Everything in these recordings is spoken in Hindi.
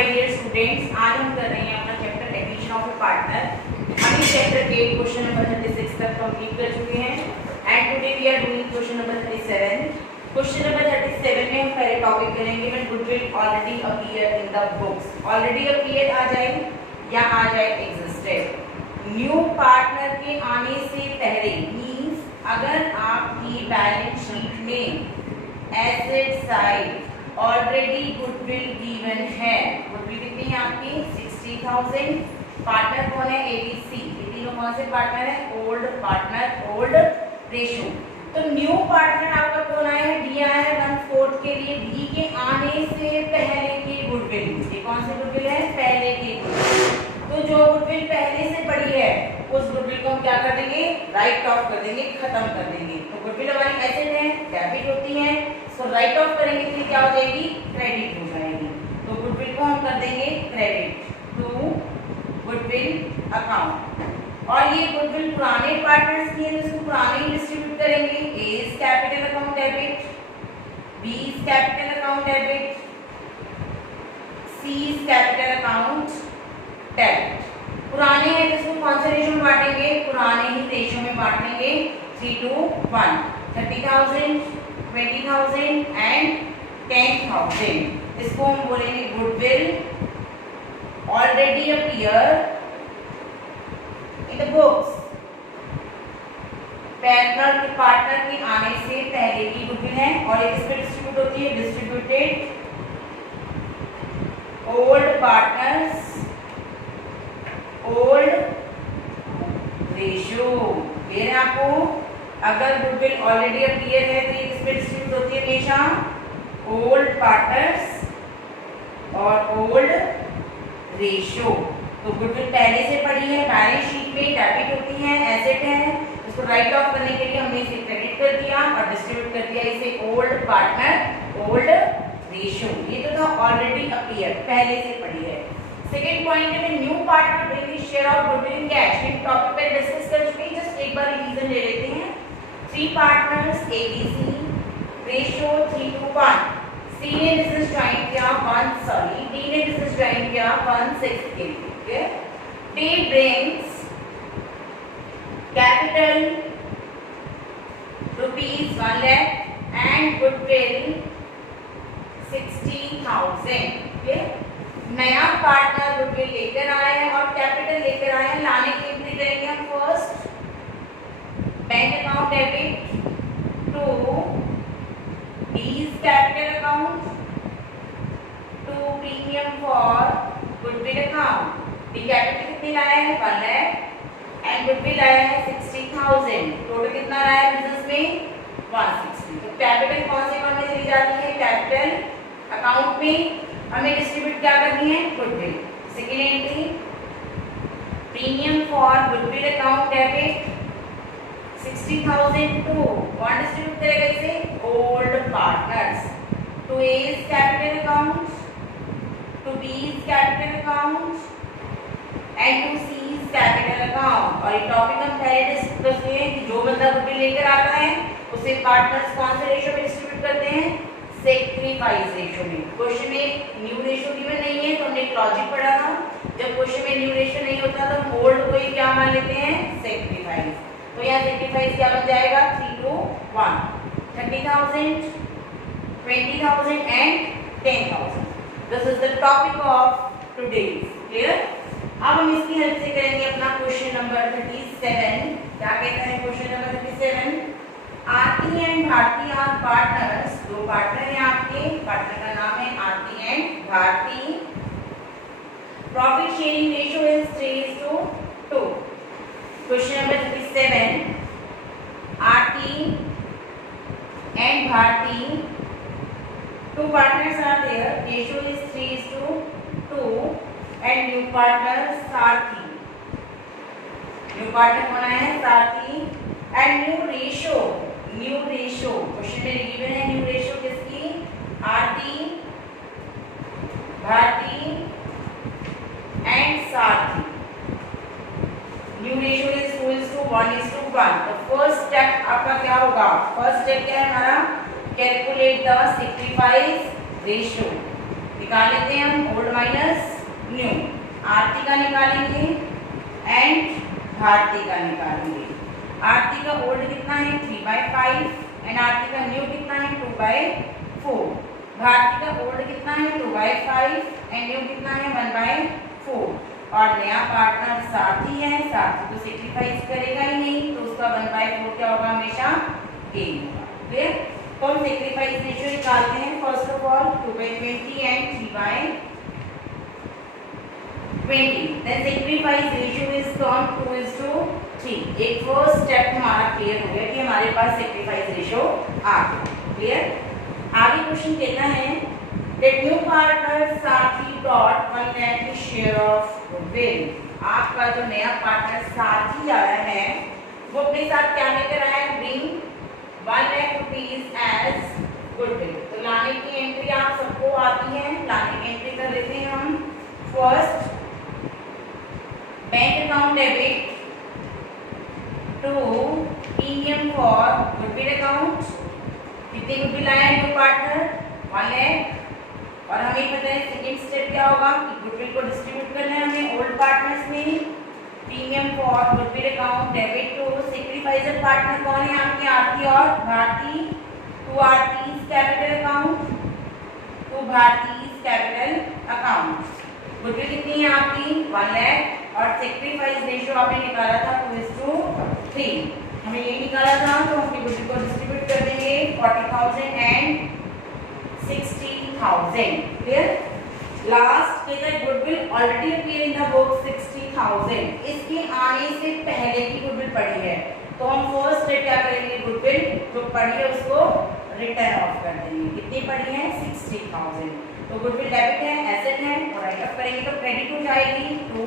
माय डियर स्टूडेंट्स, आज हम कर रहे हैं अपना chapter edition of a partner. हम इस चैप्टर के क्वेश्चन नंबर 36 तक कंप्लीट कर चुके हैं and today we are doing question number 37। Question number 37 में हम पहले टॉपिक करेंगे when goodwill already appear in the books. Already appear आ जाए या आ जाए एग्जिस्टेड। न्यू पार्टनर के आने से पहले मींस अगर आपकी बैलेंस शीट में asset side already goodwill given है, गुडविल कितनी है आपकी 60,000। पार्टनर कौन है एबीसी, ये तीनों कौन से पार्टनर है, ओल्ड पार्टनर ओल्ड रेशो। तो न्यू पार्टनर आपका कौन आया है, डी आया है 1/4 के लिए। डी के आने से पहले के गुडविल, ये कौन से गुडविल है, पहले के गुडविल। तो जो गुडविल पहले से पड़ी है उस गुडविल को हम क्या कर देंगे, राइट ऑफ कर देंगे, खत्म कर देंगे। तो गुडविल हमारी एसेट है, डेबिट होती है, तो राइट ऑफ करेंगे तो क्या हो जाएगी, क्रेडिट हो जाएगी। तो गुडविल को हम कर देंगे क्रेडिट टू गुडविल अकाउंट। और ये गुडविल पुराने पार्टनर्स की है तो इसको पुराने ही डिस्ट्रीब्यूट करेंगे। A is capital account debit, B is capital account debit, C is capital account debit. पुराने हैं तो इसको कौन से रेशो में बांटेंगे, पुराने ही रेशो में बांटेंगे 3:1। 30,000, 20,000 एंड 10,000। इसको हम बोलेंगे goodwill already appear in the books. Partner के आने से पहले की गुडविल है और एक इसमें डिस्ट्रीब्यूट होती है, distributed old partners old ratio. ये है आपको, अगर गुडविल ऑलरेडी अपीयर है तो ये किसमें डिस्ट्रीब्यूट होती है, हमेशा ओल्ड पार्टनर्स और ओल्ड रेशियो। तो गुडविल पहले से पड़ी है, बैलेंस शीट में डेबिट होती है, एसेट है, उसको राइट ऑफ करने के लिए हमने इसे क्रेडिट कर दिया और डिस्ट्रीब्यूट कर दिया इसे ओल्ड पार्टनर ओल्ड रेशियो। ये तो था ऑलरेडी अपीयर, पहले से पड़ी है। सेकेंड पॉइंट है new partner bring share of goodwill in cash. ये टॉपिक पे डिस्कस कर चुके हैं, जस्ट एक बार रिवीजन ले लेते हैं। 3 पार्टनर्स ABC, रेशियो 3:1। C ने बिजनेस ज्वाइन किया 1, D ने बिजनेस ज्वाइन किया 1/6 के लिए। D brings capital ₹1 lakh and goodwill 60,000। नया पार्टनर गुडविल लेकर आए हैं और कैपिटल लेकर आए हैं। लाने की एंट्री करेंगे हम first bank account debit to B's capital account to premium for goodwill account. The capital कितनी लाया है 1 lakh एंड गुडविल आया है 60,000। टोटल कितना लाया है बिजनेस में 160। तो कैपिटल कौन से अकाउंट में चली जाती है, कैपिटल अकाउंट में हमें डिस्ट्रीब्यूट क्या करनी है, goodwill. Second entry premium for goodwill account debit 60,000 to कौन डिस्ट्रीब्यूट करेगा इसे, old partners to A is capital account to B is capital account and to C is capital account. और ये टॉपिक हम पहले डिस्कस किए कि जो बंदा गुडविल लेकर आता है उसे पार्टनर्स कौन से रेशियो में डिस्ट्रीब्यूट करते हैं, सेक्रीफाइस रेशियो में। क्वेश्चन में न्यू रेशियो गिवन नहीं है तो हमने एक लॉजिक पढ़ा था, जब क्वेश्चन में न्यू रेशियो नहीं होता तो हम ओल्ड को ही क्या मान लेते हैं, सेक्रीफाइस। तो यहाँ सेक्रीफाइस क्या बन जाएगा 3:1। 30,000, 20,000 and 10,000। This is the topic of today. Clear. अब हम इसकी हेल्प से करेंगे अपना क्वेश्चन नंबर 37। क्या कहता है question number 37, Aarti and Bharti are partners. दो पार्टनर हैं आपके, पार्टनर का नाम है Aarti and Bharti. Profit sharing ratio is 3:2। Question number 37, Aarti and Bharti, two partners are there, ratio is 3:2 and new partner Sarathi. New partner कौन आया है, सारथी। एंड न्यू रेशियो क्वेश्चन में गिवन है न्यू रेशियो किसकी, आरती Bharti and Sarathi. New ratio is 2:1:1। तो फर्स्ट स्टेप आपका क्या होगा, फर्स्ट स्टेप क्या है हमारा, कैलकुलेट द सेक्रीफाइस रेशियो। निकाल लेते हैं हम ओल्ड माइनस न्यू। आरती का निकालेंगे एंड भारती का निकालेंगे। आरती का ओल्ड कितना है 3/5 एंड आरती का न्यू कितना है 2/4। भारती का ओल्ड कितना है 2/5 एंड न्यू कितना है 1/4। और नया पार्टनर साथी है, साथी तो सेक्रीफाइस करेगा ही नहीं, तो उसका 1/4 क्या होगा, हमेशा गेन होगा। क्लियर? तो हम सेक्रीफाइस रेशियो निकालते हैं। First of all 2/20 and 3/20। Then sacrifice ratio is turn 2:3। एक फर्स्ट स्टेप हमारा क्लियर हो गया कि हमारे पास सेक्रीफाइस रेशियो आ गया। क्लियर? आगे क्वेश्चन कहता है that new partner साथी डॉट 1 lakh की शेयर ऑफ गुडविल। आपका जो नया पार्टनर साथी आया है वो अपने साथ क्या लेकर आया है, bring 1 lakh rupees as goodwill. तो लाने की एंट्री आप सबको आती है, लाने की एंट्री कर लेते हैं हम। First bank account debit to premium for goodwill account. कितनी गुडविल आया है न्यू पार्टनर 1 lakh। और हमें पता है सेकंड स्टेप क्या होगा कि गुडविल को डिस्ट्रीब्यूट करना है हमें ओल्ड पार्टनर्स में। Premium for goodwill account debit to sacrificer partner कौन है आपके, आरती और Bharti. To Aarti's capital account, to Bharti's capital account. Goodwill कितनी है आपकी 1 lakh और सेक्रीफाइस रेशियो आपने निकाला था 2:3। हमें ये निकाला था तो हम गुडविल को डिस्ट्रीब्यूट कर देंगे 40,000 एंड 60,000। क्लियर? लास्ट कहता है goodwill already appear in the book 60,000। इसके आने से पहले की गुडविल पड़ी है, तो हम फर्स्ट स्टेप क्या करेंगे, गुडविल जो पड़ी है उसको रिटर्न ऑफ कर देंगे। कितनी पड़ी है 60,000। तो गुडविल डेबिट है, एसेट है, और राइट ऑफ करेंगे तो क्रेडिट हो जाएगी टू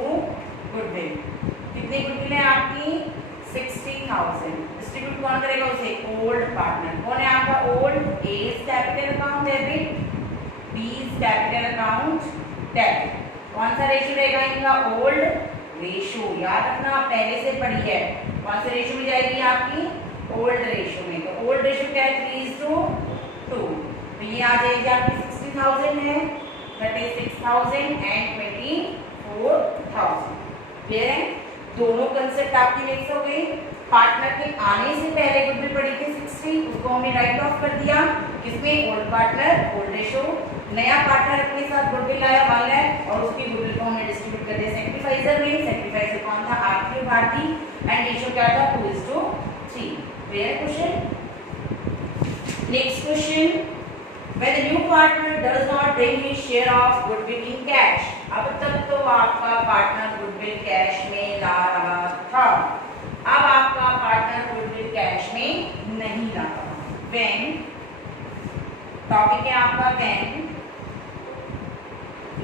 गुडविल। कितनी गुडविल है आपकी 60,000। डिस्ट्रीब्यूट कौन करेगा उसे, ओल्ड पार्टनर। कौन है आपका old, A capital account debit, B capital account debit. कौन सा रेशियो रहेगा इनका, ओल्ड रेशियो। याद रखना पहले से पड़ी है, कौन से रेशियो में जाएगी आपकी, ओल्ड रेशियो में। तो ओल्ड रेशियो क्या है 3:2। तो ये आ जाएगी आपकी 60,000 है, 36,000 एंड 24,000। क्लियर है? दोनों कंसेप्ट आपकी मिक्स हो गई। पार्टनर के आने से पहले गुडविल पड़ी थी 60, उसको हमने राइट ऑफ कर दिया किसमें, ओल्ड पार्टनर, ओल्ड रेशियो। नया पार्टनर अपने साथ गुडविल लाया 1 lakh और उसकी गुडविल को हमने डिस्ट्रीब्यूट कर दिया सेक्रीफाइजर में। सेक्रीफाइजर कौन था, आरती और भारती, एंड रेशियो क्या था 2:3। Clear question? Next question, when the new partner does not bring his share of goodwill in cash। अब तक तो आपका पार्टनर गुडविल कैश में ला रहा था, अब आपका पार्टनर गुडविल कैश में नहीं ला रहा। when टॉपिक है आपका when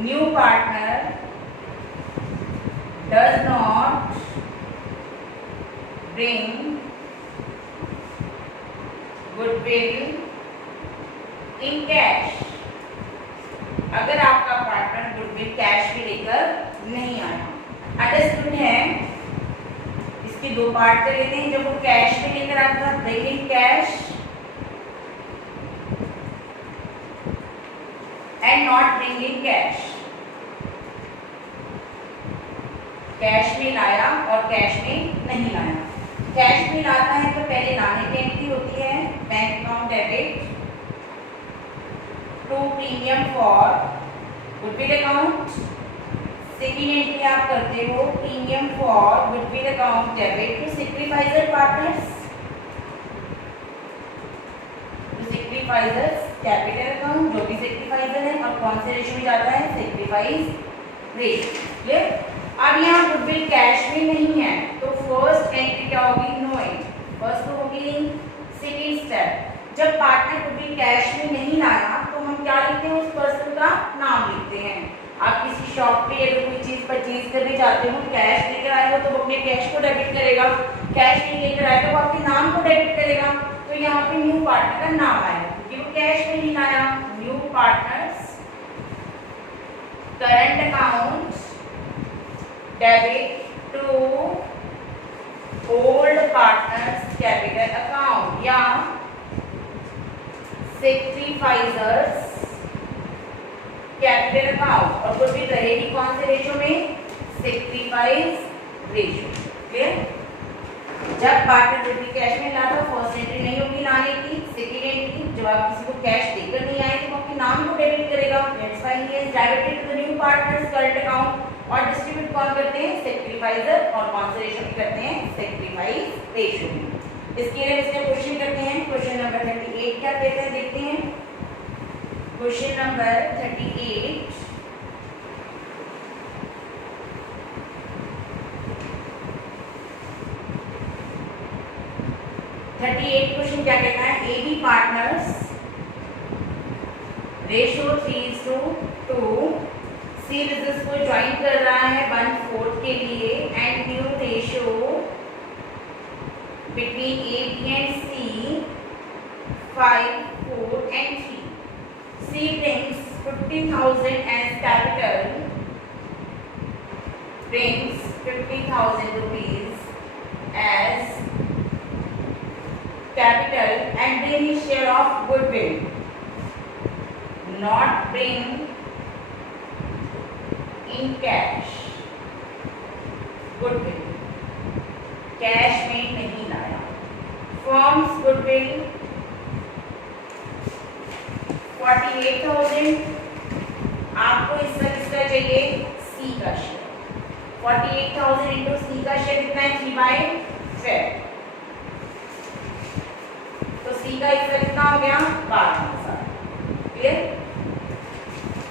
new partner does not bring goodwill in cash. अगर आपका पार्टनर गुडविल कैश में लेकर नहीं आया। अंडरस्टूड है? इसके दो पार्ट कर लेते हैं। जब वो कैश में लेकर आता था bring in cash and not bring in cash. Cash में लाया और कैश में नहीं लाया। कैश में लाता है तो पहले लाने की एंट्री होती है, bank account debit to premium for goodwill account. Second entry आप करते हो premium for goodwill account debit to sacrificer partners, to sacrificers capital account. जो भी सेक्रीफाइजर है अब कौन से रेशियो में जाता है, सेक्रीफाइस रेशियो। क्लियर? अब यहाँ गुडविल कैश में नहीं है तो फर्स्ट एंट्री क्या होगी, नो एंट्री। फर्स्ट तो होगी सेकेंड स्टेप, जब पार्टनर गुडविल कैश में नहीं लाया तो हम क्या लिखते हैं, उस पर्सन का नाम लिखते हैं। आप किसी शॉप पे अगर कोई चीज परचेज करने जाते हो, कैश लेकर आए हो तो वो अपने कैश को डेबिट करेगा, कैश नहीं लेकर आए तो वो आपके नाम को डेबिट करेगा। तो यहाँ पे न्यू पार्टनर का नाम आएगा क्योंकि वो कैश में नहीं लाया। New partners current account debit to old partners capital account या सेक्रीफाइजर्स कैपिटल अकाउंट और गुडविल रहेगी कौन से रेशो में, सेक्रीफाइस रेशो। क्लियर? जब पार्टनर गुडविल कैश में लाता फर्स्ट एंट्री नहीं होगी लाने की, सेकंड एंट्री जब आप किसी को कैश देकर नहीं आए तो आपके नाम को डेबिट करेगा, that's why he is debited to the new partners current account. और डिस्ट्रीब्यूट कौन करते हैं, सेक्रीफाइसर, और कौन से रेशो में करते हैं, सेक्रीफाइस रेशो में। इसके लिए इसमें क्वेश्चन करते हैं। क्वेश्चन नंबर 38 क्या कहते हैं देखते हैं। क्वेश्चन नंबर 38 क्वेश्चन क्या कहता है, A B partners ratio 3:2, C business को ज्वाइन कर रहा है 1/4 के लिए and new ratio between A B and C 5, 4 and 3. C brings 50,000 as capital, brings 50,000 rupees as capital and bring his share of goodwill, not bring in cash, goodwill cash में नहीं लाया। फॉर्म्स गुडविल 48,000, आपको इसका किसका चाहिए, सी का शेयर। 48,000 इंटू सी का शेयर कितना है, 3/12, तो सी का इसका कितना हो गया, 12,000। क्लियर?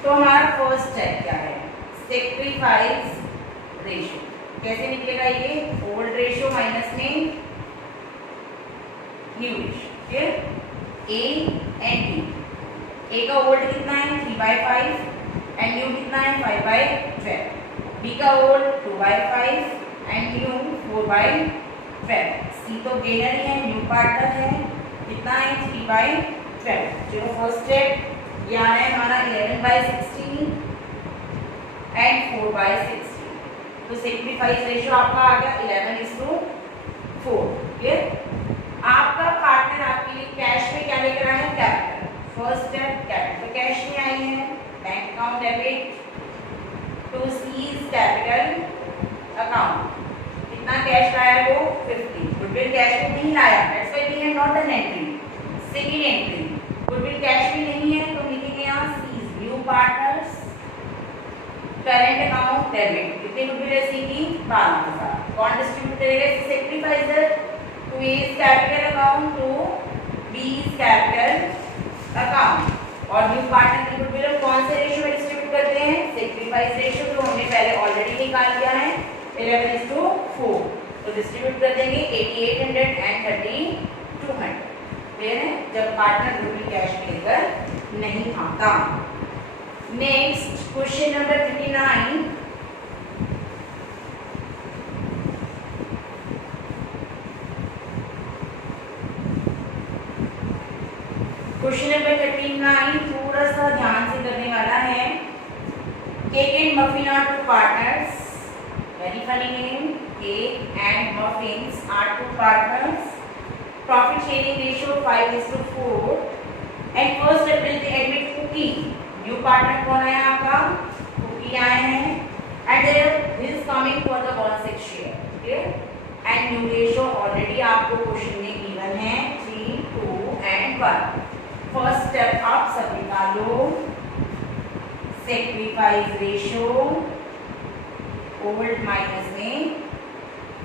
तो हमारा फर्स्ट स्टेप क्या है, सेक्रीफाइस रेशो। कैसे निकलेगा ये, ओल्ड रेशो माइनस में new ratio. Clear? A and B, A का ओल्ड कितना है 3/5 एंड न्यू कितना है 5/12, बी का ओल्ड 2/5 एंड न्यू 4/12। सी तो गेनर ही है, न्यू पार्टनर है, कितना है 3/12। जो फर्स्ट स्टेप ये आ रहा है हमारा 11/16 एंड 4/16, तो सेक्रीफाइस रेशो आपका आ गया 11:4। क्लियर? आपका पार्टनर आपके लिए कैश में क्या लेकर आया है, capital. First step capital cash में आई है, bank account debit to C's capital account. कितना कैश लाया है वो 50, गुडविल कैश में नहीं लाया, that's why we have not an entry. Second entry, goodwill cash में नहीं है तो लिखेंगे यहाँ C's new partners current account debit. कितनी गुडविल है सी की, 12,000। कौन डिस्ट्रीब्यूट करेगा, sacrificer to A's capital account to B's capital account. और न्यू पार्टनर की गुडविल कौन से रेशियो में डिस्ट्रीब्यूट करते हैं, सेक्रीफाइस रेशियो, जो हमने पहले ऑलरेडी निकाल दिया है 11:4। तो डिस्ट्रीब्यूट कर देंगे 8800 एंड 3200। क्लियर है? जब पार्टनर गुडविल कैश में लेकर नहीं आता। Next question number 39, question number 39 थोड़ा सा ध्यान से करने वाला है। Cake and muffin are two partners, very funny name, cake and muffins are two partners, profit sharing ratio 5:4 and first April they admit cookie. New partner कौन है आपका, कुकी आए हैं and this is coming for the 1/6 share. Clear? And new ratio already आपको क्वेश्चन में गिवन है 3, 2 एंड 1। फर्स्ट स्टेप आप सब निकालो, सेक्रीफाइस रेशियो ओल्ड माइनस में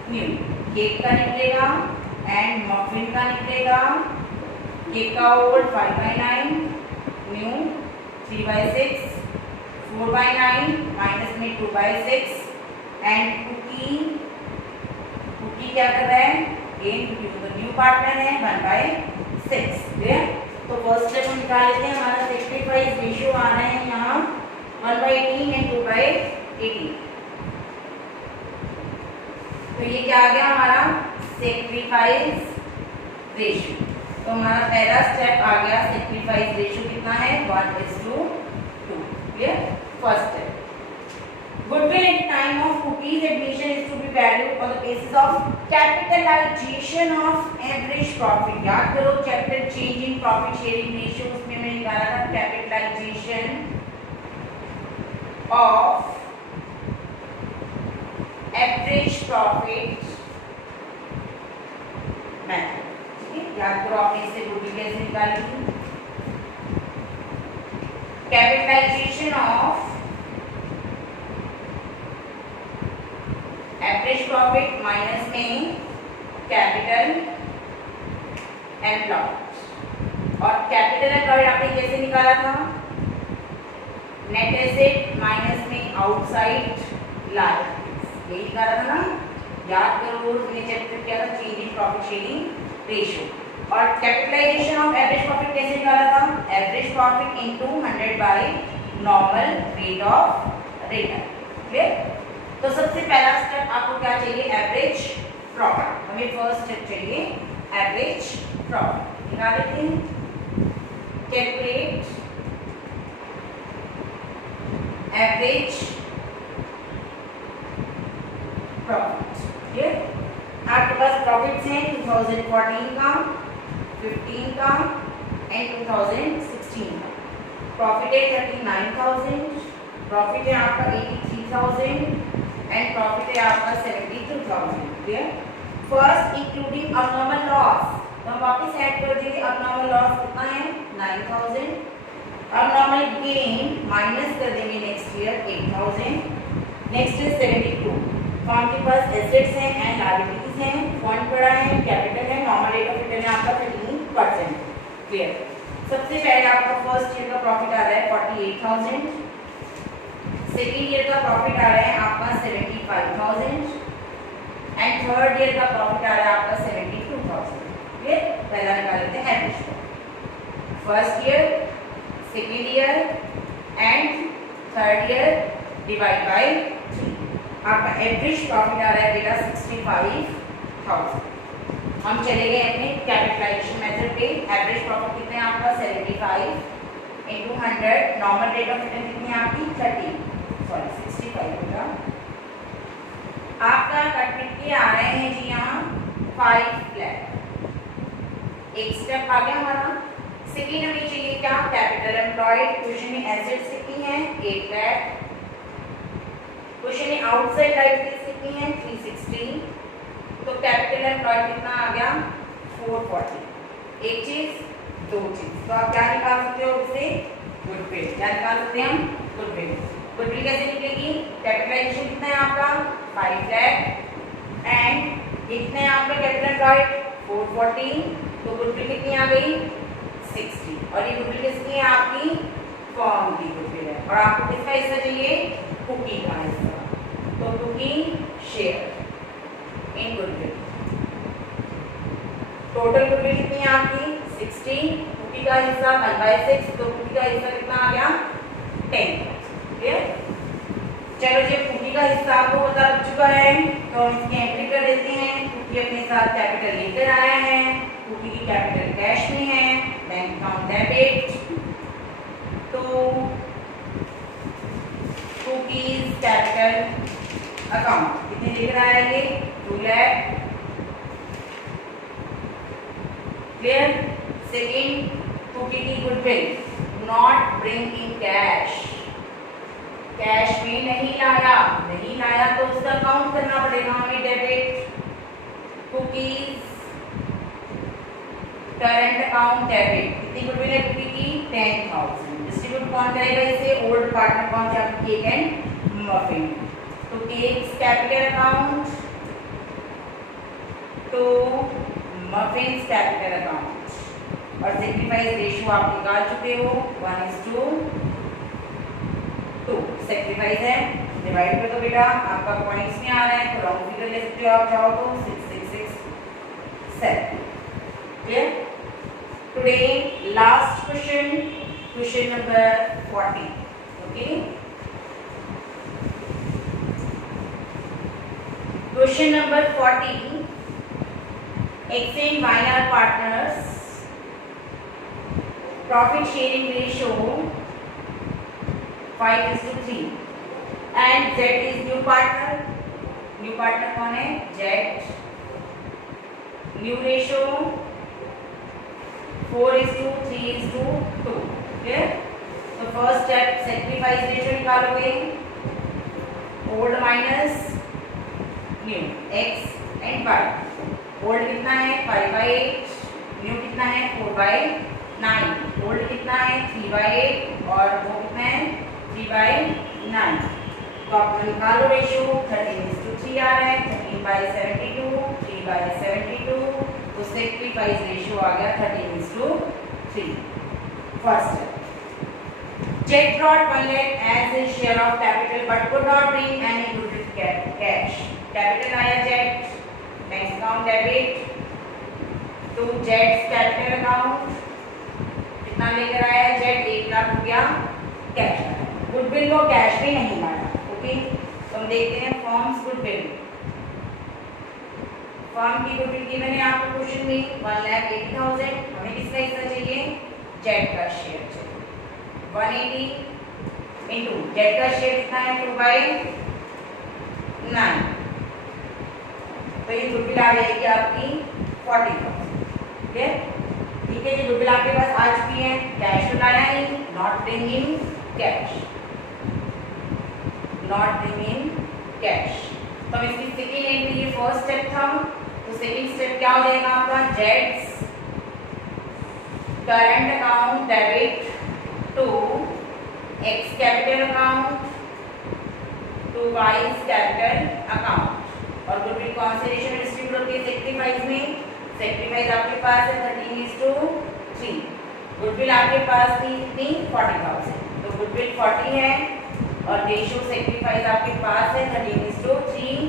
न्यू, केक का निकलेगा एंड मफिन का निकलेगा। केक का ओल्ड 5/9, न्यू 3/6, 4/9 माइनस में 2/6 एंड कुकी क्या कर रहा है, गेन क्योंकि तो न्यू पार्टनर है 1/6। क्लियर? तो फर्स्ट स्टेप हम निकाल लेते हैं। हमारा सेक्रीफाइस रेशियो आ रहे हैं यहाँ 1/18 एंड 2/18। तो ये क्या आ गया हमारा सेक्रीफाइस रेशियो। तो हमारा पहला स्टेप आ गया, सेक्रीफाइस रेशियो कितना है 1:2। Clear? First step. Goodwill at time of Cookie's admission is to be valued on the basis of capitalization of average profit. याद करो chapter change in profit sharing ratio, उसमें मैंने निकाला था capitalisation of average profit method. ठीक है, याद करो आपने इससे गुडविल कैसे निकाली थी. Capitalisation of average profit minus में कैपिटल एम्प्लॉयड. और कैपिटल एम्प्लॉयड आपने कैसे निकाला था? नेट एसेट माइनस में आउटसाइड लायबिलिटीज, यही निकाला था ना. याद करो मैंने चैप्टर क्या था, change in profit sharing ratio. और कैपिटलाइजेशन ऑफ एवरेज प्रॉफिट कैसे निकाला था? Average profit into 100 by normal rate of return. Clear? तो सबसे पहला स्टेप आपको क्या चाहिए? Average profit. हमें फर्स्ट स्टेप चाहिए एवरेज प्रॉफिट. निकाल लेते हैं. Calculate average profit. क्लियर? आपके पास प्रॉफिट्स हैं 2014 का, 15 का एंड 2016 का. प्रॉफिट है 39,000, प्रॉफिट है आपका 83,000 एंड प्रॉफिट है आपका 72,000. Clear? First including abnormal loss, तो हम वापस ऐड कर देंगे. अबनॉर्मल लॉस कितना है? 9,000. अबनॉर्मल गेन माइनस कर देंगे नेक्स्ट ईयर 8,000. Next is 72. तो आपके पास एसेट्स हैं एंड लायबिलिटीज हैं, फंड पड़ा है, कैपिटल है, नॉर्मल रेट ऑफ रिटर्न है आपका 13%. क्लियर? सबसे पहले आपका फर्स्ट ईयर का प्रॉफिट आ रहा है 48,000. सेकेंड ईयर का प्रॉफिट आ रहा है आपका 75,000 एंड थर्ड ईयर का प्रॉफिट आ रहा है आपका 72,000. क्लियर? पहला निकाल लेते हैं average. First year, second year and third year divide by 3. आपका एवरेज प्रॉफिट आ रहा है बेटा 65,000. हम चले गए अपने कैपिटलाइजेशन मेथड पे. एवरेज प्रॉफिट कितने हैं आपका? 75 into 100. Normal rate of return कितनी है आपकी? 65 होगा. आपका कटमिट के आ रहे हैं जी यहाँ 5 लाख. एक स्टेप आ गया हमारा. सेकेंड हमें चाहिए क्या? Capital employed. क्वेश्चन में एसेट्स कितनी है? 8 लाख. क्वेश्चन में आउटसाइड लायबिलिटीज कितनी है? 360. तो कैपिटल एम्प्लॉयड कितना आ गया? 440. एक चीज, दो चीज. तो आप क्या निकाल सकते हो इससे? गुडविल. क्या निकाल सकते हैं हम? गुडविल. गुडविल कैसे निकलेगी? कैपिटलाइजेशन कितना है आपका? 5 लाख एंड कितने हैं आपका कैपिटल एम्प्लॉयड? 440. तो गुडविल कितनी आ गई? 60. और ये गुडविल किसकी है? आपकी फर्म की गुडविल है. और आपको किसका हिस्सा चाहिए? कुकी का हिस्सा. तो cookie share in goodwill. Total goodwill कितनी है आपकी? 60. कुकी का हिस्सा 1/6. तो कुकी का हिस्सा कितना आ गया? 10. क्लियर? चलो जी, कुकी का हिस्सा आपको पता लग चुका है तो हम इसकी एंट्री कर देते हैं. कुकी अपने साथ कैपिटल लेकर आया है. कुकी की कैपिटल कैश में है, बैंक अकाउंट डेबिट. तो कुकीज कैपिटल अकाउंट कितने लेकर आया ये? 2 लाख. क्लियर? सेकेंड, कुकी की goodwill not bring in cash. Cash में नहीं लाया तो उसका काउंट करना पड़ेगा हमें. Debit. Cookies current account debit. कितनी गुडविल है कुकी की? 10,000. डिस्ट्रीब्यूट कौन करेगा इसे? ओल्ड पार्टनर कौन से? आपकी केक एंड मफिन. तो केक्स कैपिटल अकाउंट तो मफिन्स कैपिटल अकाउंट. और सेक्रीफाइस रेशियो आप निकाल चुके हो 1:2. सेक्रीफाइस है, डिवाइड कर दो बेटा. आपका पॉइंट्स में आ रहा है तो राउंड फिगर ले सकते हो आप चाहो तो. 6667. Clear? Today last question, question number 40. Okay, question number 40. X and Y are partners. Profit sharing ratio 5:3 and Z is new partner. New partner कौन है? Z. New ratio 4:3:2. Clear? तो फर्स्ट स्टेप सेक्रीफाइस रेशियो निकालोगे old minus new x and y। Old कितना है 5/8, न्यू कितना है 4/9। ओल्ड कितना है 3/8 और वो कितना है 3/9। तो आप निकालो रेशियो 13:3 आ रहा है। 13/72, 3/72, तो सेक्रीफाइस रेशियो आ गया 13:3। फर्स्ट है Jet brought 1 lakh as his share of capital but could not bring any good cash. Capital आया Jet, bank account debit to Jet's capital account। कितना लेकर आया Jet 1 लाख रुपया कैश। गुडविल को कैश में नहीं लाया। ओके, तो हम देखते हैं फॉर्म्स गुडविल। फॉर्म की गुडविल की मैंने आपको क्वेश्चन में 1,80,000। हमें किसका हिस्सा चाहिए? Jet का शेयर चाहिए। 180 इंटू जेड का शेयर कितना है 2/9। तो ये गुडविल आ जाएगी आपकी 40,000। ठीक है, ठीक है, ये गुडविल आपके पास आ चुकी है। कैश तो लाया नहीं, not bringing cash, not bringing cash. तो इसकी सेकेंड एंट्री, ये फर्स्ट स्टेप था। तो सेकेंड स्टेप क्या हो जाएगा आपका? Jades current account debit to X capital account to Y's capital account। और गुडविल कौन से रेशियो में डिस्ट्रीब्यूट होती है? सेक्रीफाइस में। सेक्रीफाइस आपके पास है 13:3। गुडविल आपके पास थी कितनी? 40,000। तो गुडविल 40 है और रेशियो सेक्रीफाइस आपके पास है 13:3,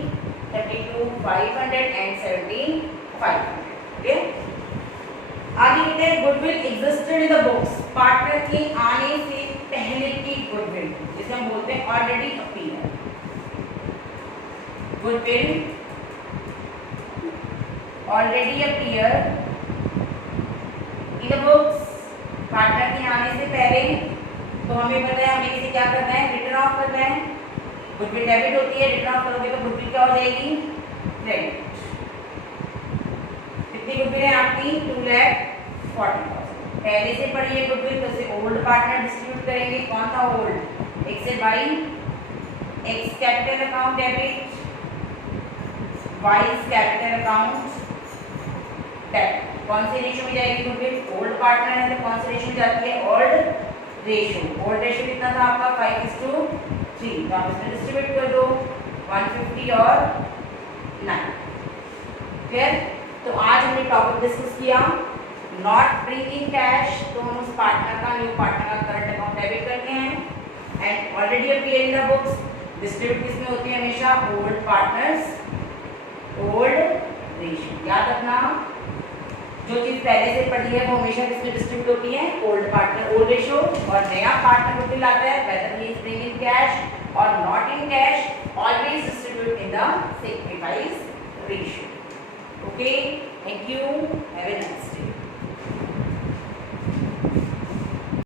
32,500 एंड 70,500। ठीक है, आगे कहते हैं goodwill existed in the books. Partner के आने से पहले की गुडविल, जिसे हम बोलते हैं already appear. Goodwill already appear in the books. Partner के आने से पहले, तो हमें पता है हमें इसे क्या करना है? रिटर्न ऑफ करना है। गुडविल डेबिट होती है, रिटर्न ऑफ करोगे तो गुडविल क्या हो जाएगी? क्रेडिट। कितनी गुडविल है आपकी? 2,40,000। पहले से पड़ी है गुडविल, तो इसे ओल्ड पार्टनर डिस्ट्रीब्यूट करेंगे। कौन था ओल्ड? X से Y, X capital account debit, Y capital account debit. कौन से रेशियो में जाएगी गुडविल? ओल्ड पार्टनर है तो कौन से रेशियो में जाती है? Old ratio. ओल्ड रेशियो कितना था आपका? 5:3। तो आप इसमें डिस्ट्रीब्यूट कर दो 150 और 9। क्लियर? तो आज हमने टॉपिक डिस्कस किया नॉट ब्रिंगिंग कैश। तो हम उस पार्टनर का, न्यू पार्टनर का करंट अकाउंट डेबिट करते हैं and already appear in the books. Distribute किसमें होती है? हमेशा ओल्ड पार्टनर्स, ओल्ड रेशियो। याद रखना, जो चीज पहले से पड़ी है वो हमेशा किसमें डिस्ट्रीब्यूट होती है? Old partner, old ratio. और नया पार्टनर गुडविल आता है, whether he is bringing cash और not in cash, always distribute in the sacrifice ratio. Okay, thank you. Have a nice day.